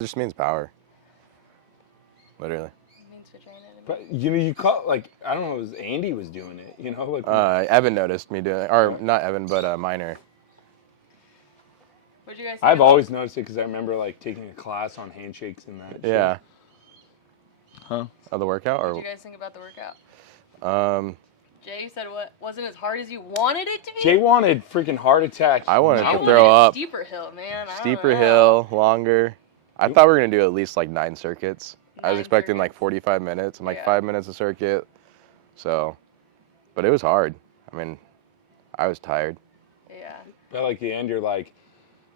It just means power. Literally. It means vagina to me. But you call like I don't know, it was Andy was doing it, like Evan noticed me doing it, or not Evan, but Minor. What'd you guys think I've about- always noticed it because I remember like taking a class on handshakes and that. Yeah. Shit. Huh? Oh, the workout, What or did you guys think about the workout? Jay, you said what wasn't as hard as you wanted it to be? Jay wanted freaking heart attack. I wanted I to wanted throw a up. steeper hill, man. I don't Steeper know. hill, longer. I thought we were gonna do at least like 9 circuits. I was 9 expecting like circuits. 45 minutes. I'm like Yeah. 5 minutes a circuit. So, but it was hard. I mean, I was tired. Yeah. But like the end, you're like,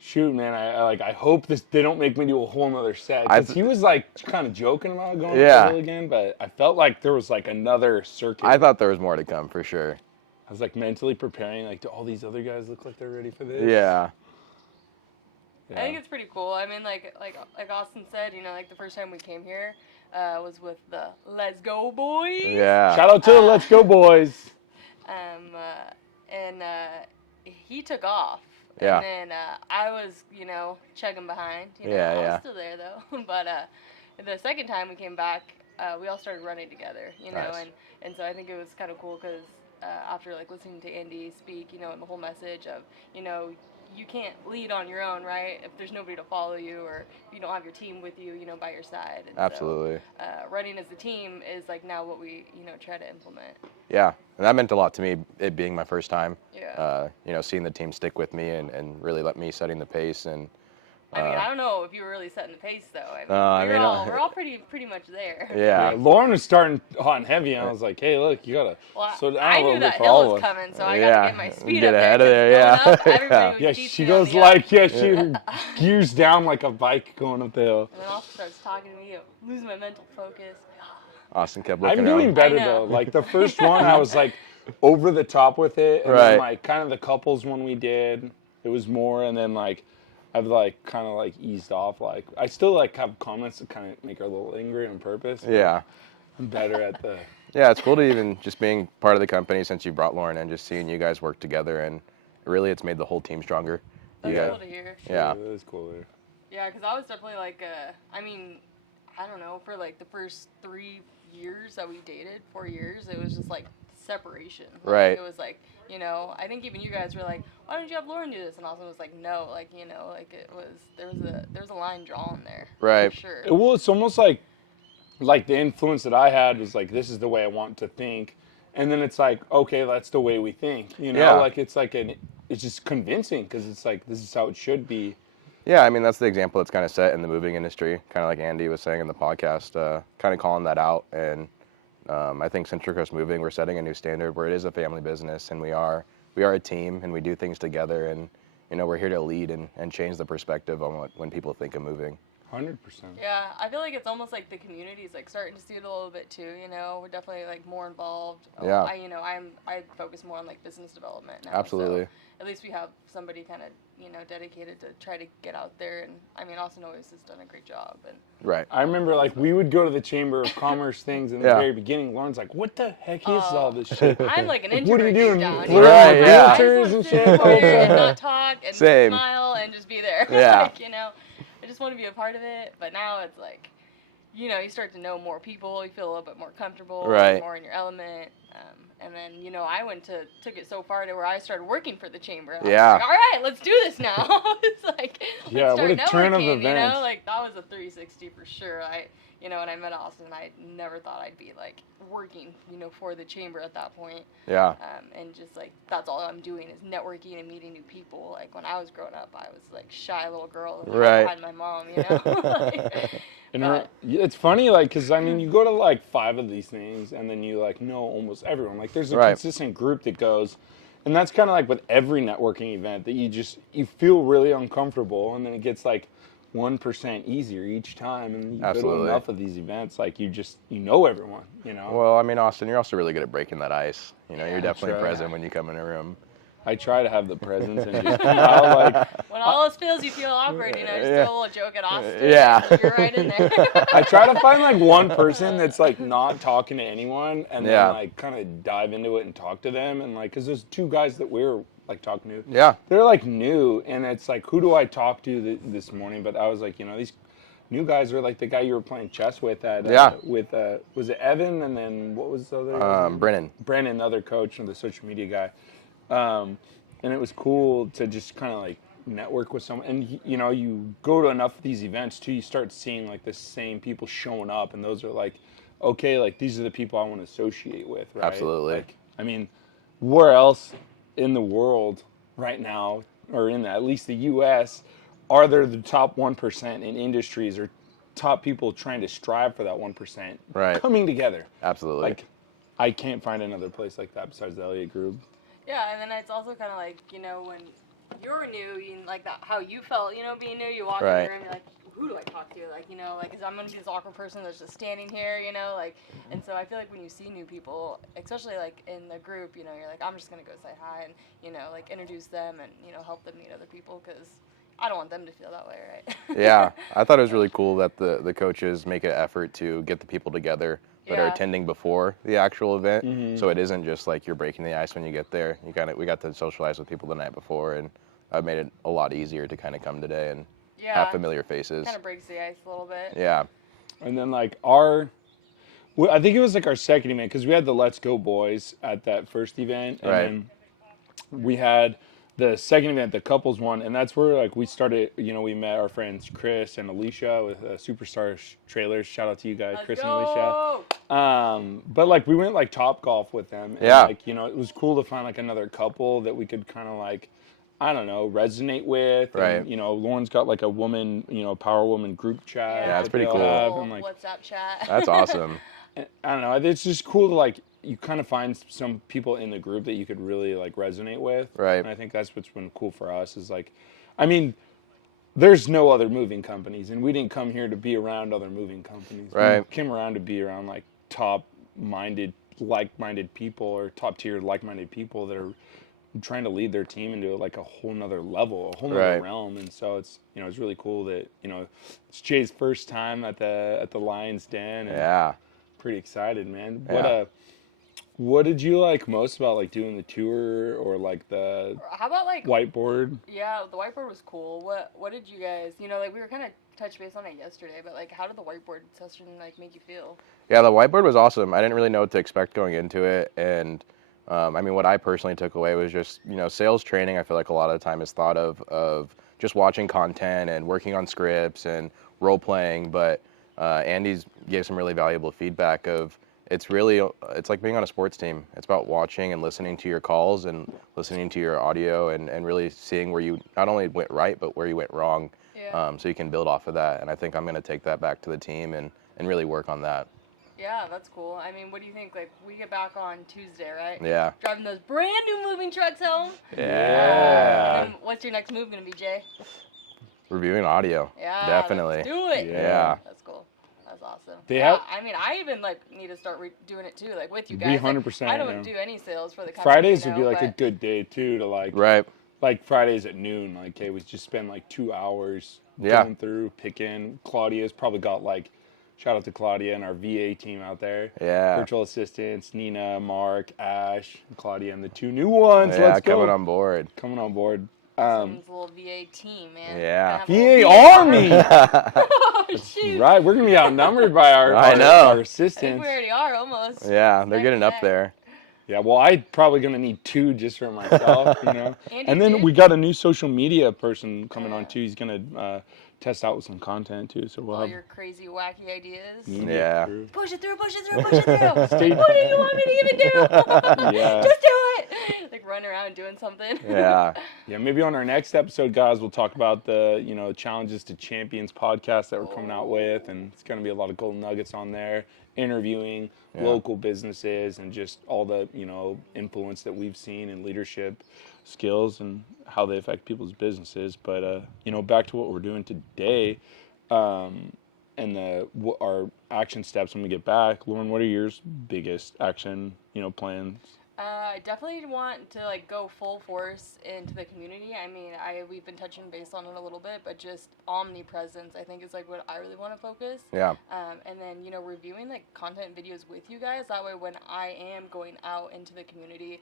shoot, man. I hope they don't make me do a whole nother set. I 'Cause he was like kind of joking about going Yeah. to hill again, but I felt like there was like another circuit. I thought there was more to come for sure. I was like mentally preparing. Like, do all these other guys look like they're ready for this? Yeah. I think it's pretty cool. I mean, like Austin said, like the first time we came here was with the Let's Go Boys. Yeah. Shout out to the Let's Go Boys. And he took off. Yeah. And then I was, chugging behind. Yeah, I yeah. was still there though. But the second time we came back, we all started running together. Nice. And so I think it was kind of cool because after like listening to Andy speak, and the whole message of, you can't lead on your own, right? If there's nobody to follow you, or if you don't have your team with you, by your side. And Absolutely. So, running as a team is like now what we, try to implement. Yeah, and that meant a lot to me, it being my first time. Yeah. Seeing the team stick with me and really let me setting the pace. And I mean, I don't know if you were really setting the pace though. We're all pretty much there. Yeah. Lauren was starting hot and heavy, and I was like, hey, look, you gotta slow down I a knew little bit that for all hill of was us. coming, so I Yeah. gotta get my speed Get up ahead of there. there, 'cause yeah. going up, everybody Yeah, was she teaching goes me like, she gears down like a bike going up the hill. And then also starts talking to me, losing my mental focus. Austin kept I'm looking doing around. better I know. though. Like the first one, I was like over the top with it, and Right. then like kind of the couples one we did, it was more, and then like I've like kind of like eased off. Like I still like have comments that kind of make her a little angry on purpose. Yeah. I'm better at the. Yeah, it's cool to even just being part of the company since you brought Lauren and just seeing you guys work together, and really it's made the whole team stronger. That's You guys- cool to hear. Yeah. It is cooler. Yeah, because I was definitely like, I don't know, for like the first 3 years that we dated, 4 years, it was just like separation. Like, Right. It was like, I think even you guys were like, why don't you have Lauren do this? And Austin was like, no, like, like it was, there was a line drawn there. Right. For sure. Well, it's almost like the influence that I had was like, this is the way I want to think, and then it's like, okay, that's the way we think. Yeah. Like it's like it's just convincing because it's like this is how it should be. Yeah, I mean, that's the example that's kind of set in the moving industry, kind of like Andy was saying in the podcast, kind of calling that out. And I think Central Coast Moving, we're setting a new standard where it is a family business, and we are a team, and we do things together, and, we're here to lead and change the perspective on when people think of moving. 100%. Yeah, I feel like it's almost like the community is like starting to see it a little bit too. We're definitely like more involved. Yeah. I focus more on like business development now. Absolutely. So at least we have somebody kind of dedicated to try to get out there, and I mean Austin always has done a great job. And Right. I remember like we would go to the Chamber of Commerce things in the Yeah. very beginning. Lauren's like, "What the heck is all this shit?" I'm like an What are introvert you doing? down. We're Right, yeah. I just realtors want and to shit. sit here and not talk and Same. smile and just be there. Yeah. Like, I just want to be a part of it. But now it's like, you start to know more people. You feel a little bit more comfortable, Right. more in your element. And then, I took it so far to where I started working for the chamber. I was Yeah. like, all right, let's do this now. It's like, Yeah, let's what start a turn of networking, events. Like that was a 360 for sure. When I met Austin, I never thought I'd be like working, for the chamber at that point. Yeah. And just like that's all I'm doing is networking and meeting new people. Like when I was growing up, I was like shy little girl Right. behind my mom, Like, And but- it's funny, like, because I mean, you go to like 5 of these things, and then you like know almost everyone. Like, there's a Right. consistent group that goes, and that's kind of like with every networking event that you feel really uncomfortable, and then it gets like 1% easier each time, and you go to Absolutely. enough of these events, like you know everyone, Well, I mean, Austin, you're also really good at breaking that ice. You're definitely Sure. present when you come in a room. I try to have the presence and just like when all else fails, you feel awkward. Just do a little joke at Austin. Yeah. and you're right in there. I try to find like one person that's like not talking to anyone, and Yeah. then like kind of dive into it and talk to them, and like because there's 2 guys that we're like talking to. Yeah. They're like new, and it's like, who do I talk to this morning? But I was like, new guys, or like the guy you were playing chess with at was it Evan, and then what was the other Brennan, the other coach and the social media guy, and it was cool to just kind of like network with someone. And you know, you go to enough of these events too, you start seeing like the same people showing up, and those are like, okay, like these are the people I want to associate with, right? Absolutely. Like, I mean, where else in the world right now, or in at least the U.S., are there the top 1% in industries, or top people trying to strive for that 1% coming together? Absolutely. Like, I can't find another place like that besides the Elliot Group. Yeah, and then it's also kind of like, you know, when you're new, like that, how you felt, you know, being new, you walk in the room, you're like, who do I talk to? Like, you know, like, I'm going to be this awkward person that's just standing here, you know, like, and so I feel like when you see new people, especially like in the group, you know, you're like, I'm just going to go say hi and, you know, like introduce them and, you know, help them meet other people, because I don't want them to feel that way, right? Yeah, I thought it was really cool that the coaches make an effort to get the people together that are attending before the actual event, so it isn't just like you're breaking the ice when you get there. We got to socialize with people the night before, and it made it a lot easier to kind of come today and have familiar faces. Kind of breaks the ice a little bit. Yeah. And then like I think it was like our second event, because we had the Let's Go Boys at that first event, and then we had the second event, the couples one, and that's where like we started. You know, we met our friends Chris and Alicia with Superstar Trailers. Shout out to you guys, Chris and Alicia. But like we went like Top Golf with them. And, like, you know, it was cool to find like another couple that we could kind of like, I don't know, resonate with. And, you know, Lauren's got like a woman, you know, Power Woman group chat. Yeah, it's pretty cool. And, like, WhatsApp chat. That's awesome. I don't know. It's just cool to like, you kind of find some people in the group that you could really like resonate with. Right. And I think that's what's been cool for us is like, I mean, there's no other moving companies, and we didn't come here to be around other moving companies. Right. We came around to be around like top-minded, like-minded people, or top-tier like-minded people that are trying to lead their team into like a whole nother level, a whole nother realm. And so it's, you know, it's really cool that, you know, it's Jay's first time at the Lion's Den. And pretty excited, man. What did you like most about like doing the tour, or like the how about like whiteboard? Yeah, the whiteboard was cool. What did you guys, you know, like we were kind of touch base on it yesterday, but like how did the whiteboard session like make you feel? Yeah, the whiteboard was awesome. I didn't really know what to expect going into it, and I mean, what I personally took away was just, you know, sales training. I feel like a lot of the time is thought of just watching content and working on scripts and role playing, but Andy's gave some really valuable feedback of it's like being on a sports team. It's about watching and listening to your calls and listening to your audio and really seeing where you not only went right, but where you went wrong, so you can build off of that. And I think I'm going to take that back to the team and really work on that. Yeah, that's cool. I mean, what do you think? Like, we get back on Tuesday, right? Yeah. Driving those brand new moving trucks home. Yeah. And what's your next move going to be, Jay? Reviewing audio. Yeah. Definitely. Let's do it. Yeah. That's cool. That's awesome. I mean, I even like need to start doing it too, like with you guys. 100%. I don't do any sales for the company. Fridays would be like a good day too to like. Right. Like Fridays at noon, like, hey, we just spend like 2 hours going through, picking. Claudia's probably got like, shout out to Claudia and our VA team out there. Yeah. Virtual assistants, Nina, Mark, Ash, Claudia, and the 2 new ones. Yeah, Let's go. coming on board. Coming on board. Someone's little VA team, man. Yeah. VA Army! Oh, shoot. Right, we're going to be outnumbered by our assistants. I think we already are, almost. Yeah, they're getting up there. Yeah, well, I'm probably going to need 2 just for myself, you know. Andy and then did. we got a new social media person coming on, too. He's going to test out with some content, too. So we'll all have your crazy, wacky ideas. Yeah. Push it through, push it through, push it through. What do you want me to even do? Yeah. Just do it. Like running around doing something. Yeah. Yeah, maybe on our next episode, guys, we'll talk about the, you know, Challenges to Champions podcast that we're coming out with, and it's going to be a lot of golden nuggets on there, interviewing local businesses and just all the, you know, influence that we've seen in leadership skills and how they affect people's businesses. But, you know, back to what we're doing today, and our action steps when we get back. Lauren, what are your biggest action, you know, plans? I definitely want to like go full force into the community. I mean, we've been touching base on it a little bit, but just omnipresence, I think, is like what I really want to focus. Yeah. And then, you know, reviewing like content videos with you guys. That way, when I am going out into the community,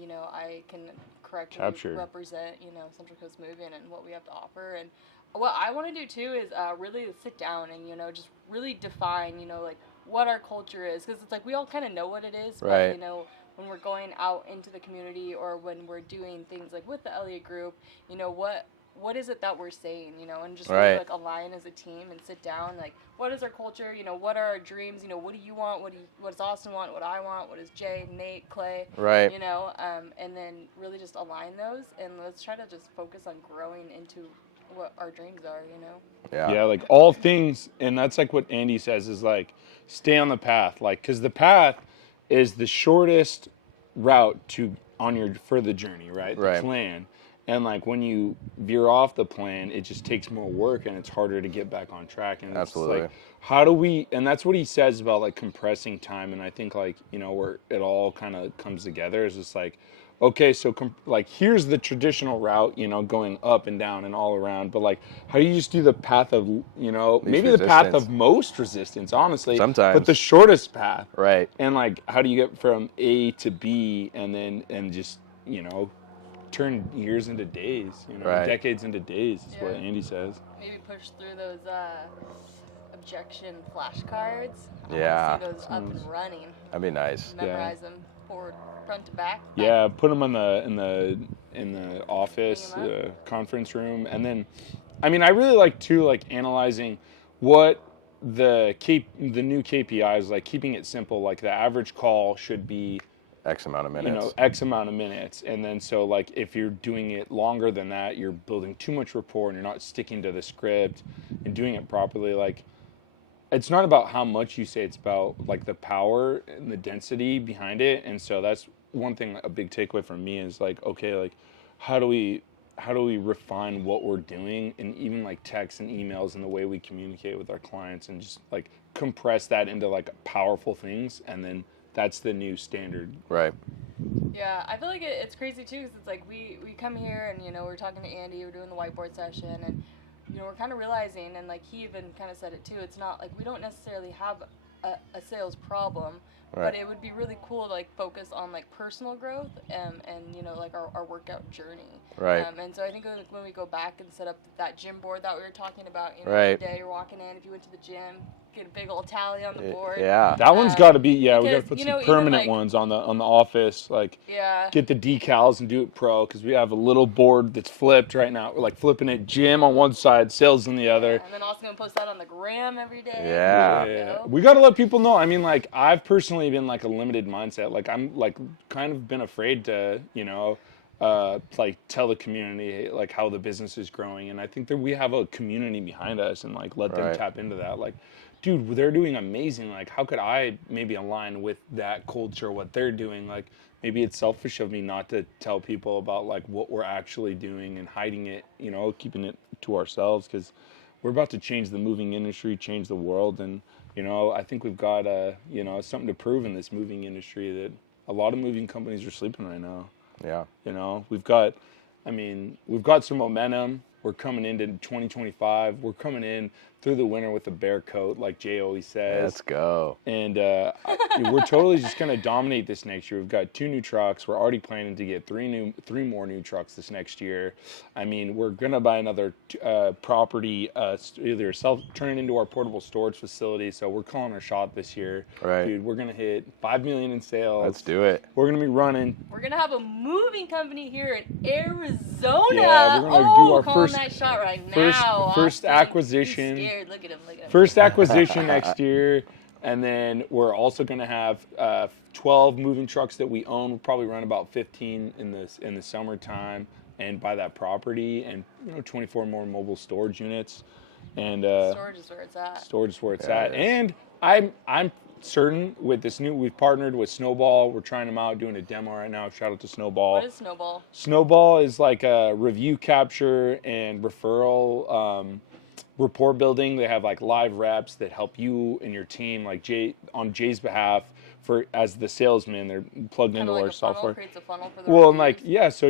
you know, I can correctly represent, you know, Central Coast Moving and what we have to offer. And what I want to do too is really sit down and just really define like what our culture is, because it's like we all kind of know what it is, Right. but when we're going out into the community or when we're doing things like with the Elliot Group, what is it that we're saying, and just really Right. like align as a team and sit down, like what is our culture, what are our dreams, what do you want, what does Austin want, what I want, what does Jay, Nate, Clay, Right. and then really just align those, and let's try to just focus on growing into what our dreams are. Yeah, like all things, and that's like what Andy says is like, stay on the path, like, because the path is the shortest route for the journey, right? The Right. plan. And like when you veer off the plan, it just takes more work and it's harder to get back on track. And it's Absolutely. like, how do we, and that's what he says about like compressing time. And I think like, where it all kind of comes together is just like, okay, so like here's the traditional route, going up and down and all around, but like how do you just do the path of, maybe the path resistance. of most resistance, honestly, Sometimes. but the shortest path. Right. And like how do you get from A to B and just, turn years into days, Right. decades into days is what Yeah. Andy says. Maybe push through those objection flashcards. I Yeah. want to see those up and running. That'd be nice. Memorize them forward, front to back. Yeah, put them in the office Hang 'em conference room, and then, I mean, I really like too, like analyzing what the new KPIs, like keeping it simple, like the average call should be X amount of minutes. X amount of minutes, and then so like if you're doing it longer than that, you're building too much rapport and you're not sticking to the script and doing it properly. Like it's not about how much you say, it's about like the power and the density behind it. And so that's one thing, a big takeaway from me is like, okay, like how do we refine what we're doing, and even like texts and emails and the way we communicate with our clients, and just like compress that into like powerful things, and then that's the new standard. Right. Yeah, I feel like it's crazy too, because it's like we come here and we're talking to Andy, we're doing the whiteboard session, and we're kind of realizing, and like he even kind of said it too, it's not like we don't necessarily have a sales problem, Right. but it would be really cool to like focus on like personal growth and like our workout journey. Right. And so I think like, when we go back and set up that gym board that we were talking about, Right. every day you're walking in, if you went to the gym, get a big old tally on the board. Yeah. That one's got to be, we got to because, put you some know, even, permanent like- ones on the office, like Yeah. get the decals and do it pro, because we have a little board that's flipped right now. We're like flipping it, gym on one side, sales on the other. And then also gonna post that on the gram every day. Yeah. You We got to let people know. I mean, like I've personally been like a limited mindset. Like I'm like kind of been afraid to, like tell the community like how the business is growing, and I think that we have a community behind us, and like let them Right. tap into that. Like, dude, they're doing amazing. Like, how could I maybe align with that culture, what they're doing? Like, maybe it's selfish of me not to tell people about like what we're actually doing and hiding it, keeping it to ourselves, because we're about to change the moving industry, change the world, and I think we've got something to prove in this moving industry that a lot of moving companies are sleeping right now. Yeah. We've got some momentum. We're coming into 2025. We're coming in through the winter with a bear coat, like Jay always says. Let's go. And we're totally just going to dominate this next year. We've got 2 new trucks. We're already planning to get 3 more new trucks this next year. I mean, we're going to buy another property, either turn it into our portable storage facility. So we're calling our shot this year. Right. Dude, we're going to hit $5 million in sales. Let's do it. We're going to be running. We're gonna have a moving company here in Arizona. Yeah, we're gonna do our calling first- that shot right first now. Austin. acquisition. He's scared. Look at him. First acquisition next year, and then we're also going to have 12 moving trucks that we own. We'll probably run about 15 in the summertime and buy that property, and 24 more mobile storage units. And Storage is where it's at. storage is where it's Yeah, at. it is. And I'm certain with this we've partnered with Snowball. We're trying them out, doing a demo right now. Shout out to Snowball. What is Snowball? Snowball is like a review capture and referral rapport building. They have like live reps that help you and your team, like on Jay's behalf, as the salesman. They're plugged Kind into of like our a funnel, software. creates a funnel for the Well, and reviews. so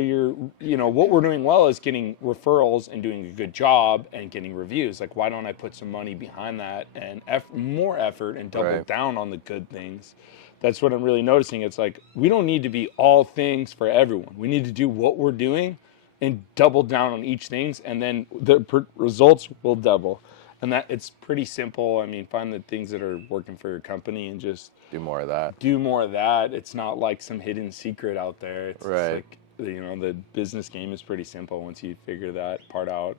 what we're doing well is getting referrals and doing a good job and getting reviews. Like, why don't I put some money behind that and more effort and double Right. down on the good things? That's what I'm really noticing. It's like we don't need to be all things for everyone. We need to do what we're doing and double down on each things, and then the results will double. And that it's pretty simple. I mean, find the things that are working for your company and just Do more of that. do more of that. It's not like some hidden secret out there. It's Right. like, the business game is pretty simple once you figure that part out.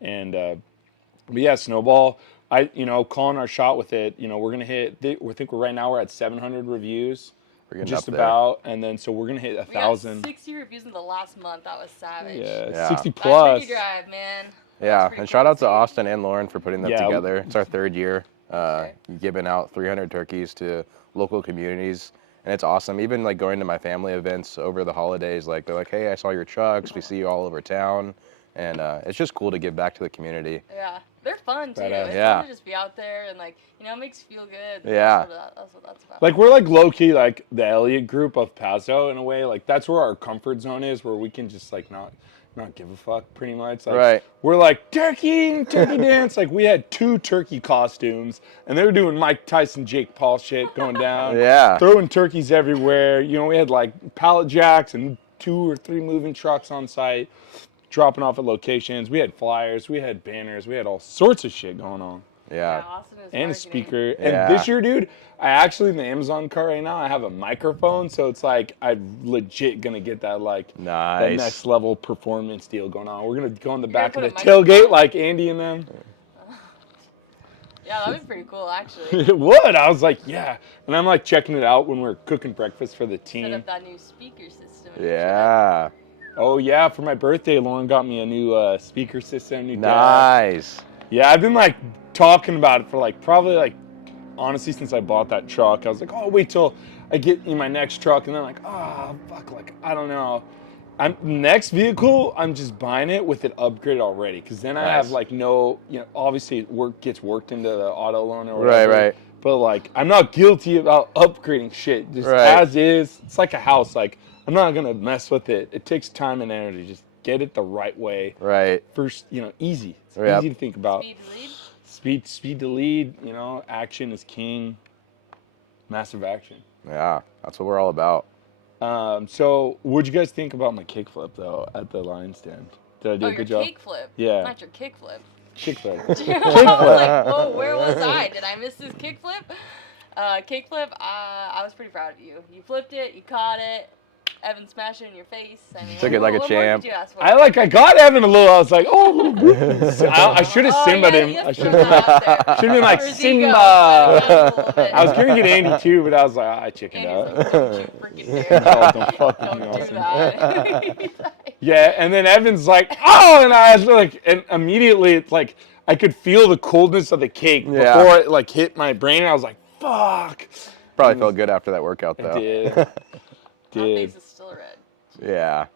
And but yeah, Snowball, calling our shot with it. We're gonna hit. Right now we're at 700 reviews. We're getting Just up about, and then so we're gonna hit 1,000. We got 60 reviews in the last month. That was savage. Yeah, 60 That plus. Turkey Drive, man. Yeah, pretty and shout cool out to to see. Austin and Lauren for putting that Yeah. together. It's our third year Okay. giving out 300 turkeys to local communities, and it's awesome. Even like going to my family events over the holidays, like they're like, "Hey, I saw your trucks. We see you all over town," and it's just cool to give back to the community. Yeah, they're fun too. Badass. It's Yeah. fun to just be out there and it makes you feel good. Yeah. That's what that's about. Like we're like low key like the Elliot Group of Paso in a way. Like that's where our comfort zone is, where we can just like not give a fuck pretty much. Like, Right. We're like turkey dance. Like we had 2 turkey costumes, and they were doing Mike Tyson, Jake Paul shit going down. Yeah. Throwing turkeys everywhere. We had like pallet jacks and 2 or 3 moving trucks on site, dropping off at locations. We had flyers, we had banners, we had all sorts of shit going on. Yeah. Austin is And a marketing. speaker. Yeah. And this year, dude, I actually, in the Amazon cart right now, I have a microphone. So it's like, I'm legit going to get that, that Nice. next level performance deal going on. We're going to go in the back of gonna the put a tailgate microphone? like Andy and them. Yeah, that'd be pretty cool actually. It would. I was like, yeah. And I'm like checking it out when we're cooking breakfast for the Set team. up that new speaker system. and Yeah. Oh, yeah. For my birthday, Lauren got me a new speaker system, new DAC. Nice. Yeah, I've been like talking about it for probably honestly since I bought that truck. I was like, oh, wait till I get in my next truck, and then fuck, I don't know. Next vehicle, I'm just buying it with it upgraded already, because then I have Nice. no, obviously it gets worked into the auto loan or whatever. Right. But I'm not guilty about upgrading shit. Just Right. as is. It's like a house. I'm not gonna mess with it. It takes time and energy. Just get it the right way. Right. First, easy. It's Yep. easy to think about. Speed to lead. Speed to lead, action is king. Massive action. Yeah. That's what we're all about. So what'd you guys think about my kickflip though at the line stand? Did I do a Your good job? kickflip. Yeah. Not your kickflip. Kickflip. I was like, whoa, where was I? Did I miss this kickflip? Kickflip, I was pretty proud of you. You flipped it, you caught it. Evan smashed it in your face. I mean, Took it like a what more champ. did you ask for? I got Evan a little. I was like, oh. I should have Simba'd him. Yeah, I should have been like For his ego, Simba. but a little bit. I was gonna get Andy too, but I was like, I chickened Andy's out. like, don't you freaking dare. Oh, don't fucking Don't do awesome. that. He's like, Yeah, and then Evan's like, oh, and I was like, and immediately it's like I could feel the coldness of the cake Yeah. before it hit my brain. I was like, fuck. Probably felt good after that workout I though. did. my Did. face is still red. Yeah.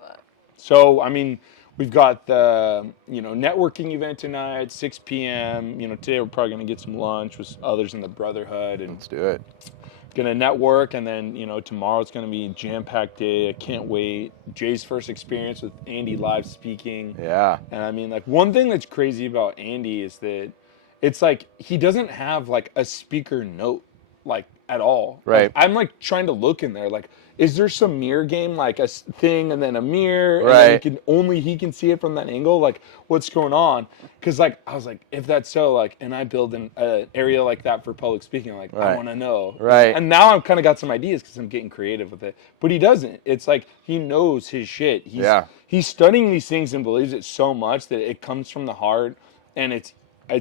But So, I mean, we've got the, networking event tonight, 6 p.m. Today we're probably going to get some lunch with others in the Brotherhood and Let's do it. going to network. And then, tomorrow's going to be a jam-packed day. I can't wait. Jay's first experience with Andy live speaking. Yeah. And I mean, one thing that's crazy about Andy is that it's he doesn't have a speaker note at all. Right. I'm trying to look in there. Is there some mirror game, a thing and then a mirror? And Right. then only he can see it from that angle? What's going on? Because I was like, if that's so, and I build an area like that for public speaking, I Right. want to know. Right. And now I've kind of got some ideas because I'm getting creative with it. But he doesn't. It's he knows his shit. He's studying these things and believes it so much that it comes from the heart, and it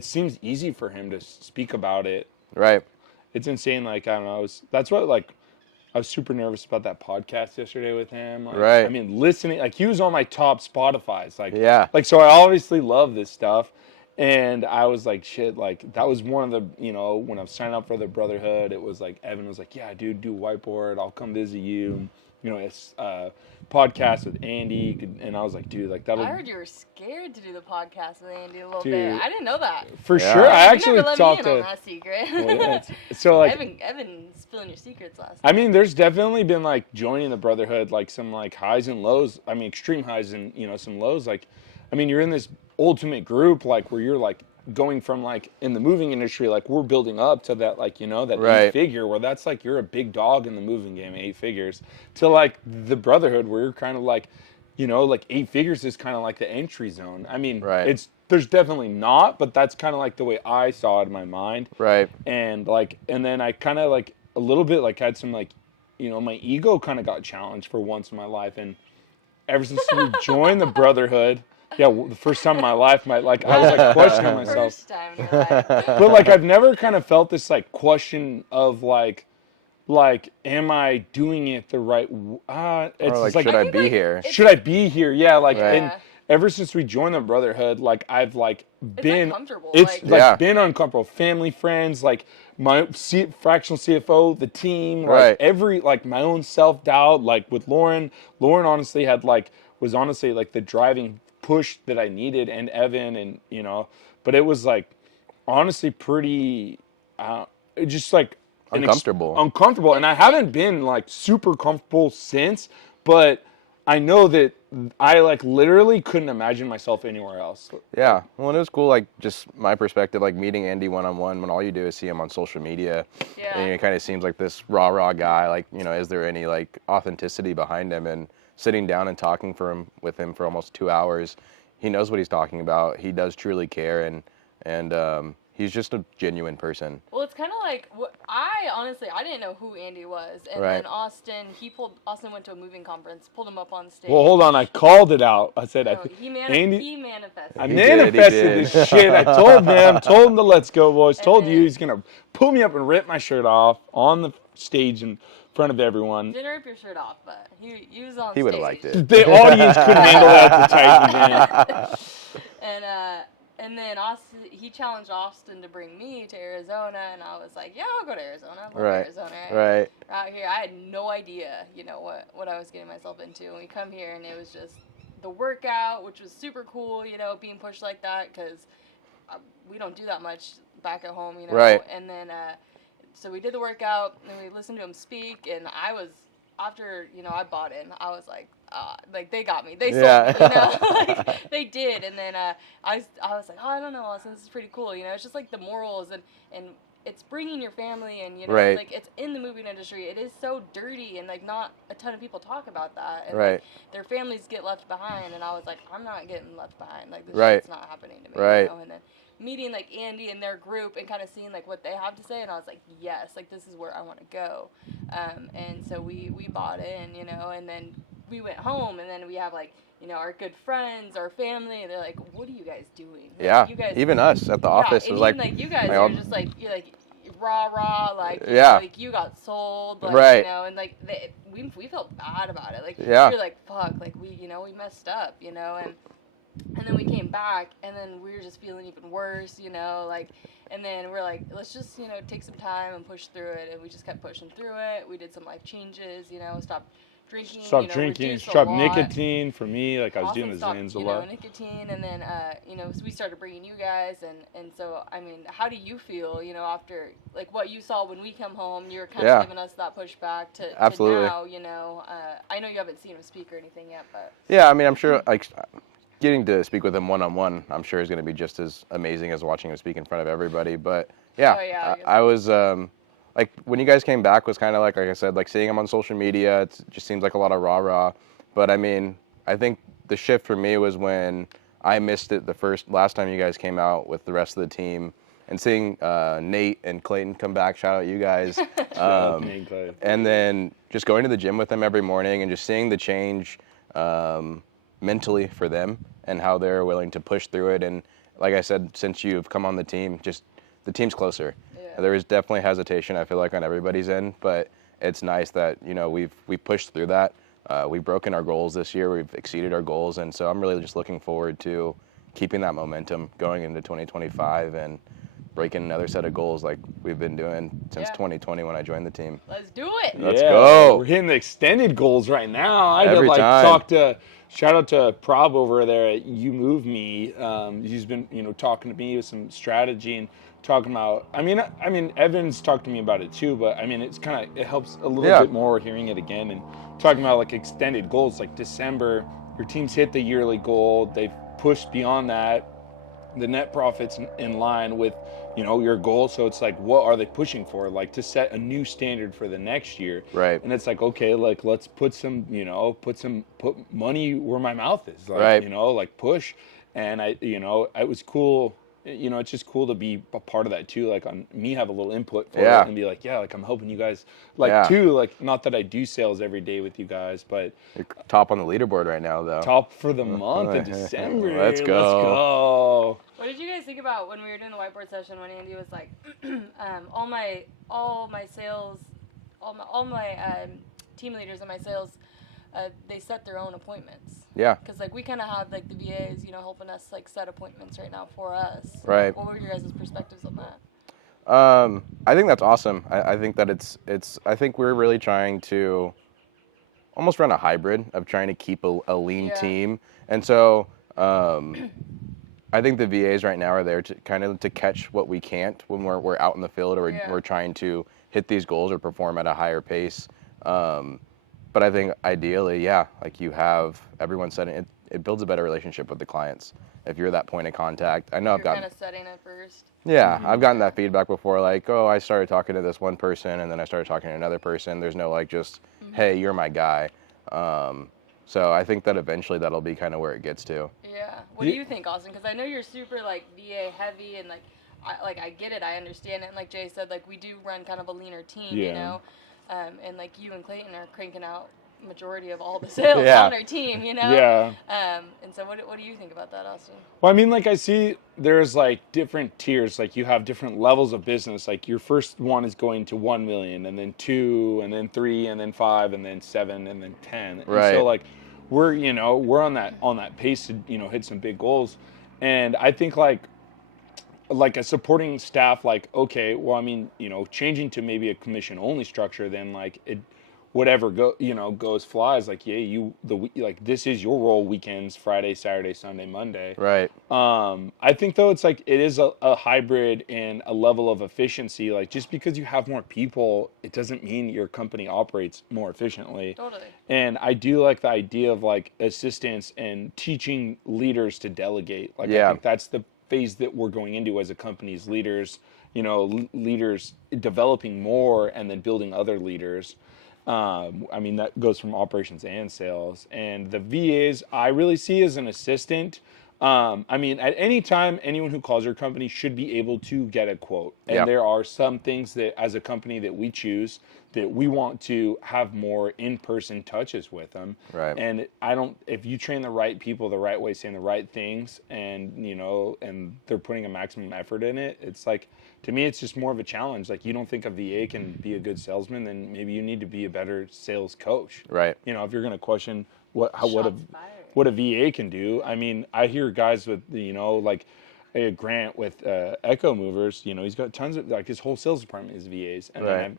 seems easy for him to speak about it. Right. It's insane. I don't know. That's what I was super nervous about that podcast yesterday with him. Right. I mean, listening. He was on my top Spotify's. Yeah. So I obviously love this stuff, and I was like, shit. That was one of the when I was signing up for the Brotherhood, it was Evan was like, yeah, dude, do whiteboard. I'll come visit you. It's podcast with Andy, and I was like, dude, that'll. I heard you were scared to do the podcast with Andy a little Dude. bit. I didn't know that. For Yeah. sure. I You actually never let talked me in to. on that secret. Well, yeah, so Evan spilling your secrets last I mean, there's definitely been joining the Brotherhood, some highs and lows. I mean, extreme highs and some lows. I mean, you're in this ultimate group where you're going from in the moving industry, we're building up to that that Right. 8-figure where that's you're a big dog in the moving game, 8 figures, to the Brotherhood where you're kind of like 8 figures is kind of like the entry zone. I mean, Right. there's definitely not, but that's kind of like the way I saw it in my mind. Right. And then I kind of like a little bit like had some like, my ego kind of got challenged for once in my life. And ever since we joined the brotherhood, the first time in my life, I was like questioning myself. First time in your life. But like I've never kind of felt this like question of like, am I doing it the right? It's Or like, like, should I be here? should I be here? Yeah, like, Right. and ever since we joined the brotherhood, like I've like been, uncomfortable, it's like- like been uncomfortable. Family, friends, like my fractional CFO, the team, Right. like like my own self doubt, like with Lauren. Lauren honestly was honestly like the driving push that I needed, and Evan, and but it was like honestly pretty, just like uncomfortable, and I haven't been like super comfortable since, but I know that I like literally couldn't imagine myself anywhere else. Yeah, well, and it was cool, like just my perspective, like meeting Andy one-on-one when all you do is see him on social media. Yeah. And it kind of seems like this rah guy. Like, is there any like authenticity behind him? And sitting down and talking with him for almost 2 hours, he knows what he's talking about. He does truly care, and he's just a genuine person. Well, it's kind of like I didn't know who Andy was, and Right. then Austin went to a moving conference, pulled him up on stage. Well, hold on, I called it out. I said, He Andy, manifested. I He manifested did. this shit. I told him the Let's Go boys. Told then- you he's gonna pull me up and rip my shirt off on the stage in front of everyone. Didn't rip your shirt off, but he was on. He would have stage. liked it. The audience couldn't handle that at the Titan event. And then he challenged Austin to bring me to Arizona, and I was like, yeah, I'll go to Arizona. I love Right. Arizona. Right. Out here, I had no idea, what I was getting myself into. And we come here, and it was just the workout, which was super cool, being pushed like that, because we don't do that much back at home, Right. And then, so we did the workout, and we listened to him speak, and after, I bought in, I was like they got me. They sold me, like, they did. And then I was like, oh, I don't know, Austin, this is pretty cool. It's just like the morals and it's bringing your family and, Right. like it's in the moving industry. It is so dirty and like not a ton of people talk about that. And Right. like, their families get left behind. And I was like, I'm not getting left behind. Like this Right. shit's not happening to me. Right. And then meeting like Andy and their group and kind of seeing like what they have to say, and I was like, yes, like this is where I want to go. And so we bought in, and then we went home, and then we have like, our good friends, our family, they're like, what are you guys doing? Like, Yeah. you guys, Even us at the office and was like, even, like you guys like, are all- just like, you're like rah, like, Yeah. like you got sold, like, Right. and like we felt bad about it. Like, Yeah. we were like, fuck, like we messed up, and then we came back, and then we were just feeling even worse, like, and then we're like, let's just, take some time and push through it, and we just kept pushing through it. We did some life changes, stopped drinking, Stop drinking, reduced a stop lot. nicotine for me. Like I was Austin doing the stopped, Zins a lot. nicotine, and then, so we started bringing you guys, and so, I mean, how do you feel, after, like, what you saw when we come home, you were kind of giving us that pushback to Absolutely. now, I know you haven't seen him speak or anything yet, but. Yeah, I mean, I'm sure, like, getting to speak with him one-on-one, I'm sure is going to be just as amazing as watching him speak in front of everybody. But, yeah, Oh, yeah, I was, like, when you guys came back was kind of like I said, like, seeing him on social media, it just seems like a lot of rah-rah. But, I mean, I think the shift for me was when I missed it last time you guys came out with the rest of the team, and seeing Nate and Clayton come back, shout out you guys. And then just going to the gym with them every morning and just seeing the change mentally for them and how they're willing to push through it. And like I said, since you've come on the team, just the team's closer. Yeah. There is definitely hesitation, I feel like, on everybody's end, but it's nice that, we've pushed through that. We've broken our goals this year. We've exceeded our goals. And so I'm really just looking forward to keeping that momentum going into 2025 and breaking another set of goals like we've been doing since 2020 when I joined the team. Let's do it. Let's go. We're hitting the extended goals right now. I Every could time. shout out to Prob over there at You Move Me. He's been, talking to me with some strategy and talking about, I mean, Evan's talked to me about it too, but I mean, it helps a little bit more hearing it again and talking about like extended goals, like December, your team's hit the yearly goal. They've pushed beyond that. The net profit's in line with your goal. So it's like, what are they pushing for? Like to set a new standard for the next year. Right. And it's like, okay, like let's put some, put money where my mouth is. Like, Right. like push. And it was cool. It's just cool to be a part of that too. Like on me, have a little input for it and be like, yeah, like I'm helping you guys. Like too, like not that I do sales every day with you guys, but you're top on the leaderboard right now, though. Top for the month in December. Let's go. What did you guys think about when we were doing the whiteboard session when Andy was like, all my sales, all my team leaders and my sales, they set their own appointments. Yeah. Because like we kind of have like the VAs, helping us like set appointments right now for us. Right. What were your guys' perspectives on that? I think that's awesome. I think that I think we're really trying to almost run a hybrid of trying to keep a lean team. And so I think the VAs right now are there to kind of to catch what we can't when we're out in the field or we're trying to hit these goals or perform at a higher pace. But I think ideally, like you have everyone setting it. It builds a better relationship with the clients if you're that point of contact. I know I've gotten kind of setting it first. Yeah, I've gotten that feedback before. Like, oh, I started talking to this one person, and then I started talking to another person. There's no like just, hey, you're my guy. So I think that eventually that'll be kind of where it gets to. Yeah. What do you think, Austin? Because I know you're super like VA heavy and like I get it, I understand it. And like Jay said, like we do run kind of a leaner team, and like you and Clayton are cranking out majority of all the sales on our team, Yeah. And so what do you think about that, Austin? Well, I mean, like I see there's like different tiers. Like you have different levels of business. Like your first one is going to 1 million, and then 2, and then 3, and then 5, and then 7, and then 10. Right. And so like we're on that pace to hit some big goals. And I think like a supporting staff, like, okay, well, I mean, changing to maybe a commission only structure, then like it, whatever goes flies. Like, like this is your role weekends, Friday, Saturday, Sunday, Monday. Right. I think though it's like it is a hybrid and a level of efficiency. Like just because you have more people, it doesn't mean your company operates more efficiently. Totally. And I do like the idea of like assistance and teaching leaders to delegate. Like I think that's the phase that we're going into as a company's leaders. Leaders developing more and then building other leaders. I mean, that goes from operations and sales. And the VAs, I really see as an assistant. I mean, at any time, anyone who calls your company should be able to get a quote. And there are some things that, as a company, that we choose that we want to have more in-person touches with them. Right. And if you train the right people the right way, saying the right things, and and they're putting a maximum effort in it, it's like, to me, it's just more of a challenge. Like, you don't think a VA can be a good salesman, then maybe you need to be a better sales coach. Right. If you're going to question what a VA can do. I mean, I hear guys with, like Grant with Echo Movers, he's got tons of, like his whole sales department is VAs. And then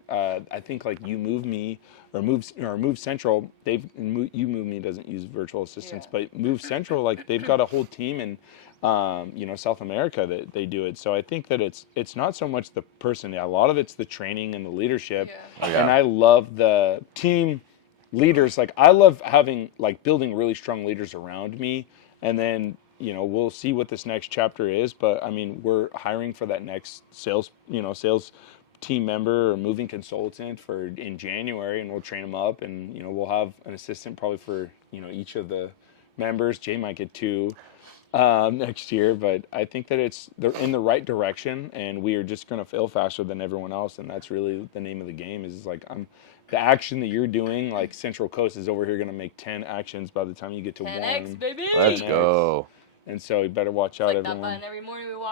I think like You Move Me or Move Central, You Move Me doesn't use virtual assistants, but Move Central, like they've got a whole team in South America that they do it. So I think that it's not so much the person. A lot of it's the training and the leadership. And I love the team leaders. Like I love building really strong leaders around me. And then, we'll see what this next chapter is. But I mean, we're hiring for that next sales team member or moving consultant in January, and we'll train them up, and we'll have an assistant probably for each of the members. Jay might get 2 next year, but I think that they're in the right direction, and we are just going to fail faster than everyone else, and that's really the name of the game. Is like the action that you're doing, like Central Coast is over here going to make 10 actions by the time you get to 10X, 1. baby. Let's go. And so you better watch out, Like everyone. that button every morning we walk